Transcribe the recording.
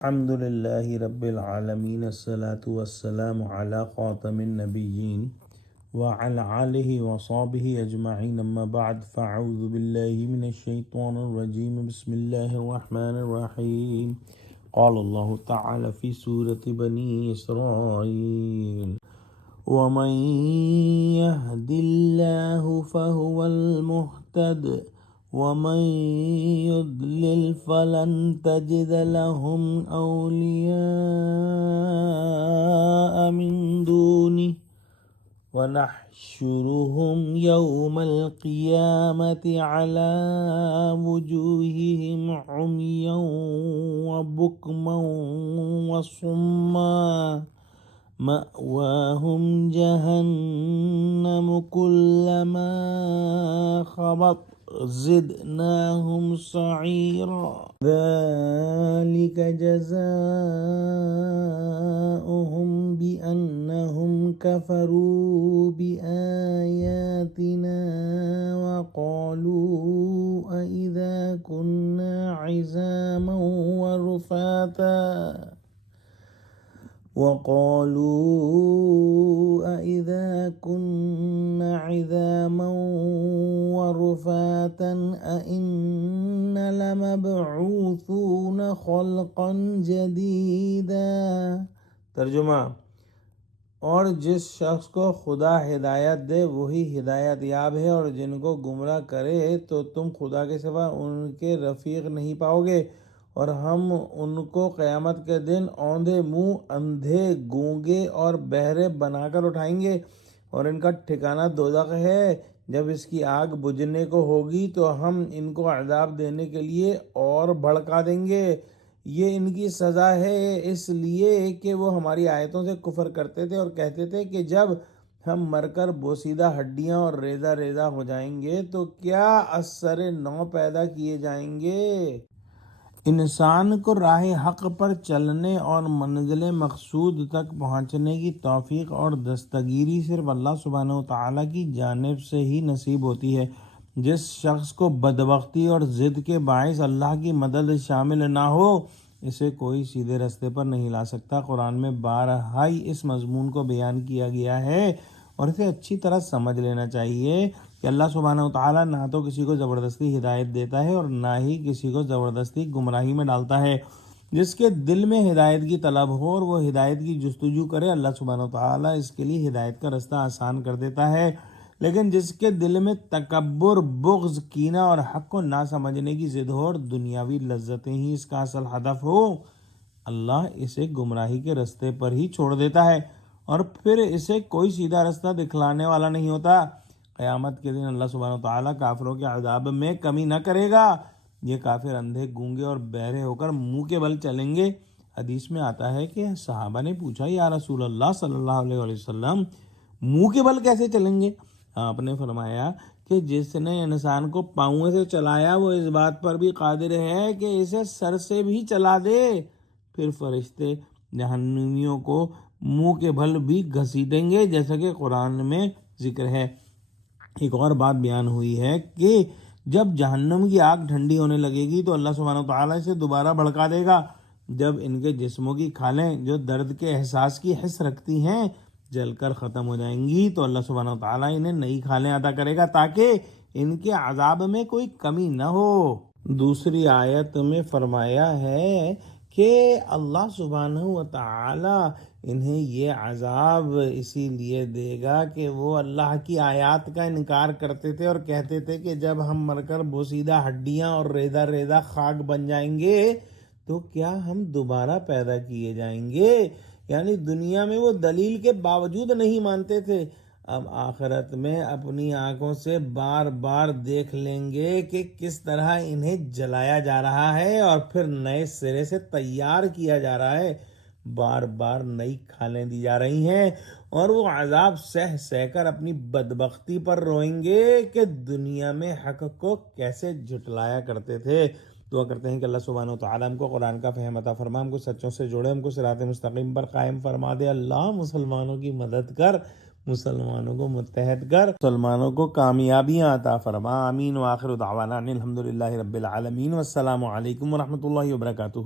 الحمد للہ رب العالمین الصلاة والسلام علی خاتم النبیین وعلی آلہ وصحبہ اجمعین اما بعد فاعوذ باللہ من الشیطان الرجیم بسم اللہ الرحمن الرحیم قال اللہ تعالی فی سورة بنی اسرائیل ومن يهد الله فهو المهتد ومن يضلل فلن تجد لهم أولياء من دونه ونحشرهم يوم القيامة على وجوههم عميا وبكما وصما مأواهم جهنم كلما خبط زدناهم سعيرا ذلك جزاؤهم بأنهم كفروا بآياتنا وقالوا أإذا كنا عظاما ورفاتا أَإِذَا كُنَّا عِظَامًا وَرُفَاتًا أَإِنَّا لَمَبْعُوثُونَ خَلْقًا جَدِيدًا۔ ترجمہ: اور جس شخص کو خدا ہدایت دے وہی ہدایت یاب ہے، اور جن کو گمراہ کرے تو تم خدا کے سوا ان کے رفیق نہیں پاؤ گے، اور ہم ان کو قیامت کے دن اوندھے منہ، اندھے، گونگے اور بہرے بنا کر اٹھائیں گے، اور ان کا ٹھکانہ دوزخ ہے۔ جب اس کی آگ بجھنے کو ہوگی تو ہم ان کو عذاب دینے کے لیے اور بھڑکا دیں گے۔ یہ ان کی سزا ہے اس لیے کہ وہ ہماری آیتوں سے کفر کرتے تھے اور کہتے تھے کہ جب ہم مر کر بوسیدہ ہڈیاں اور ریزہ ریزہ ہو جائیں گے تو کیا از سر نو پیدا کیے جائیں گے۔ انسان کو راہ حق پر چلنے اور منزل مقصود تک پہنچنے کی توفیق اور دستگیری صرف اللہ سبحانہ وتعالیٰ کی جانب سے ہی نصیب ہوتی ہے۔ جس شخص کو بدبختی اور ضد کے باعث اللہ کی مدد شامل نہ ہو، اسے کوئی سیدھے راستے پر نہیں لا سکتا۔ قرآن میں بارہا اس مضمون کو بیان کیا گیا ہے اور اسے اچھی طرح سمجھ لینا چاہیے کہ اللہ سبحانہ وتعالیٰ نہ تو کسی کو زبردستی ہدایت دیتا ہے اور نہ ہی کسی کو زبردستی گمراہی میں ڈالتا ہے۔ جس کے دل میں ہدایت کی طلب ہو اور وہ ہدایت کی جستجو کرے، اللہ سبحانہ وتعالیٰ اس کے لیے ہدایت کا رستہ آسان کر دیتا ہے۔ لیکن جس کے دل میں تکبر، بغض، کینہ اور حق کو نہ سمجھنے کی ضد ہو اور دنیاوی لذتیں ہی اس کا اصل ہدف ہو، اللہ اسے گمراہی کے رستے پر ہی چھوڑ دیتا ہے اور پھر اسے کوئی سیدھا راستہ دکھلانے والا نہیں ہوتا۔ قیامت کے دن اللہ سبحانہ وتعالیٰ کافروں کے عذاب میں کمی نہ کرے گا۔ یہ کافر اندھے، گونگے اور بہرے ہو کر منہ کے بل چلیں گے۔ حدیث میں آتا ہے کہ صحابہ نے پوچھا، یا رسول اللہ صلی اللہ علیہ وسلم، منہ کے بل کیسے چلیں گے؟ آپ نے فرمایا کہ جس نے انسان کو پاؤں سے چلایا وہ اس بات پر بھی قادر ہے کہ اسے سر سے بھی چلا دے۔ پھر فرشتے جہنمیوں کو منہ کے بل بھی گھسیٹیں گے، جیسا کہ قرآن میں ذکر ہے۔ ایک اور بات بیان ہوئی ہے کہ جب جہنم کی آگ ٹھنڈی ہونے لگے گی تو اللہ سبحانہ وتعالیٰ اسے دوبارہ بھڑکا دے گا۔ جب ان کے جسموں کی کھالیں جو درد کے احساس کی حس رکھتی ہیں جل کر ختم ہو جائیں گی تو اللہ سبحانہ وتعالیٰ انہیں نئی کھالیں عطا کرے گا تاکہ ان کے عذاب میں کوئی کمی نہ ہو۔ دوسری آیت میں فرمایا ہے کہ اللہ سبحانہ وتعالیٰ انہیں یہ عذاب اسی لیے دے گا کہ وہ اللہ کی آیات کا انکار کرتے تھے اور کہتے تھے کہ جب ہم مر کر بوسیدہ ہڈیاں اور ریزہ ریزہ خاک بن جائیں گے تو کیا ہم دوبارہ پیدا کیے جائیں گے۔ یعنی دنیا میں وہ دلیل کے باوجود نہیں مانتے تھے، اب آخرت میں اپنی آنکھوں سے بار بار دیکھ لیں گے کہ کس طرح انہیں جلایا جا رہا ہے اور پھر نئے سرے سے تیار کیا جا رہا ہے۔ بار بار نئی کھالیں دی جا رہی ہیں اور وہ عذاب سہ سہ کر اپنی بدبختی پر روئیں گے کہ دنیا میں حق کو کیسے جھٹلایا کرتے تھے۔ دعا کرتے ہیں کہ اللہ سبحانہ وتعالیٰ ہم کو قرآن کا فہم عطا فرما، ہم کو سچوں سے جوڑے، ہم کو صراط مستقیم پر قائم فرما دے۔ اللہ مسلمانوں کی مدد کر، مسلمانوں کو متحد کر، مسلمانوں کو کامیابیاں عطا فرما۔ آمین۔ وآخر دعوانا الحمد للہ رب العالمین، والسلام علیکم ورحمۃ اللہ وبرکاتہ۔